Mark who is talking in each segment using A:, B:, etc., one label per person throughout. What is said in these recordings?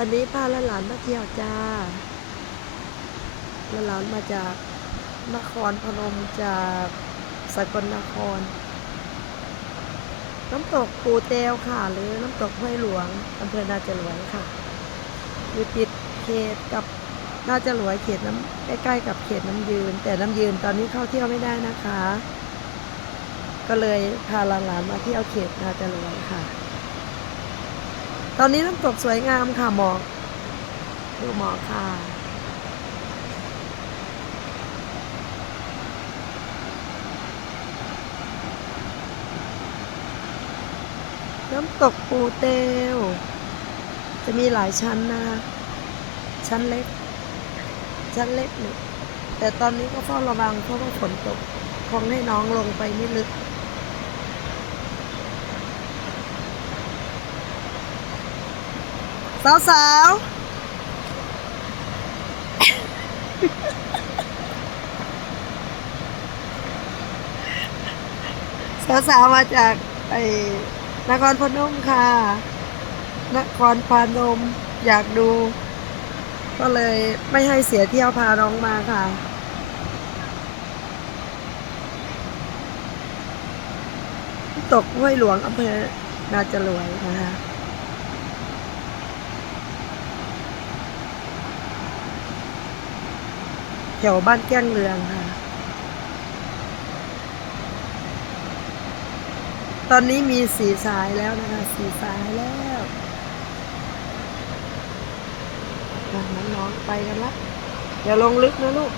A: วันนี้พาหลานมาเที่ยวจ้าหลานมาจากนครพนมจากสกลนคร น้ำตกปูเตวค่ะ หรือน้ำตกห้วยหลวงอำเภอนาจรวยค่ะ อยู่ติดเขตกับนาจรวยเขตน้ำใกล้ๆกับเขตน้ำยืน แต่น้ำยืนตอนนี้เข้าเที่ยวไม่ได้นะคะ ก็เลยพาหลานๆมาเที่ยวเขตนาจรวยค่ะ ตอนนี้น้ำตกสวยงามค่ะหมอกดูหมอกค่ะ น้ำตกปูเตวจะมีหลายชั้นนะคะ ชั้นเล็ก ชั้นเล็กหนึ่งแต่ตอนนี้ก็เฝ้าระวังเพราะว่าฝนตก คงให้น้องลงไปไม่ลึก สาวสาวสาวสาวมาจากไอ้นครพนมค่ะ นครพนมอยากดู ก็เลยไม่ให้เสียเที่ยวพาน้องมาค่ะตกห้วยหลวงอำเภอนาจรวยนะคะ แถวบ้านแก้งเรืองค่ะ ตอนนี้มีสีสายแล้วนะคะสีสายแล้วน้องๆไปกันละอย่าลงลึกนะลูก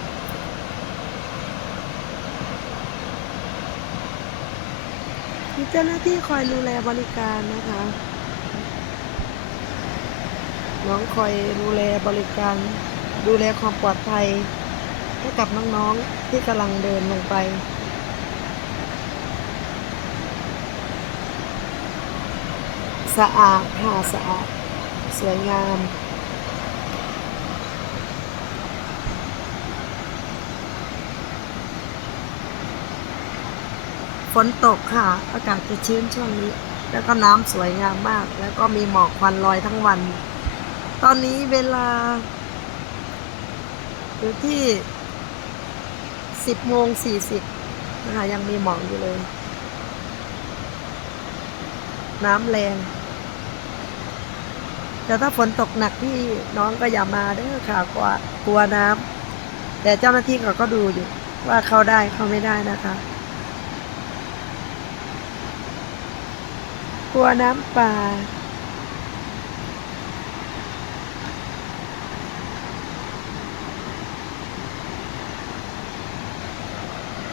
A: มีเจ้าหน้าที่คอยดูแลบริการนะคะ น้องคอยดูแลบริการ ดูแลความปลอดภัย ให้กับน้องๆที่กำลังเดินลงไป สะอาดค่ะสะอาด สวยงามฝนตกค่ะ อากาศจะชื้นช่วงนี้ แล้วก็น้ำสวยงามมาก แล้วก็มีหมอกควันลอยทั้งวัน ตอนนี้เวลาอยู่ที่ สิบโมงสี่สิบนะคะยังมีหมอกอยู่เลย น้ำแรง แต่ถ้าฝนตกหนักที่น้องก็อย่ามาเด้อค่ะกลัวกลัวน้ำแต่เจ้าหน้าที่เขาก็ดูอยู่ว่าเข้าได้เข้าไม่ได้นะคะกลัวน้ำป่า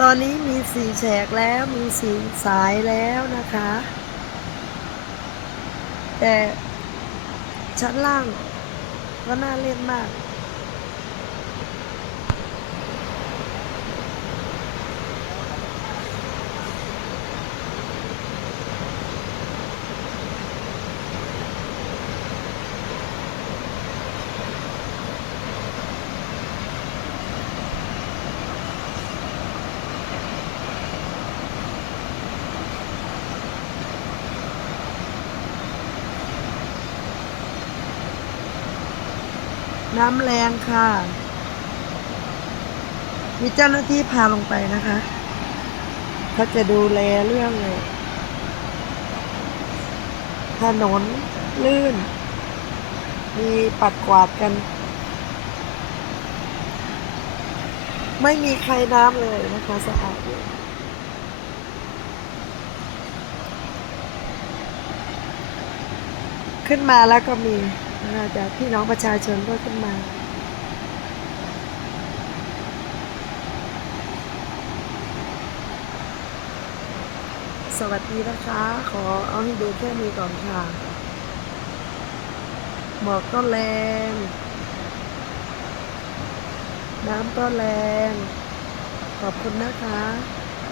A: ตอนนี้มีสีแฉกแล้วมีสีสายแล้วนะคะ แต่ชั้นล่างก็น่าเล่นมาก น้ำแรงค่ะ มีเจ้าหน้าที่พาลงไปนะคะเขาจะดูแลเรื่องถนนลื่น มีปัดกวาดกัน ไม่มีใครน้ำเลยนะคะสะอาดอยู่ขึ้นมาแล้วก็มี จากพี่น้องประชาชนก็ขึ้นมาสวัสดีนะคะ ขอเอาให้ดูแค่นี้ก่อนค่ะ หมอกก็แรง น้ำก็แรง ขอบคุณนะคะ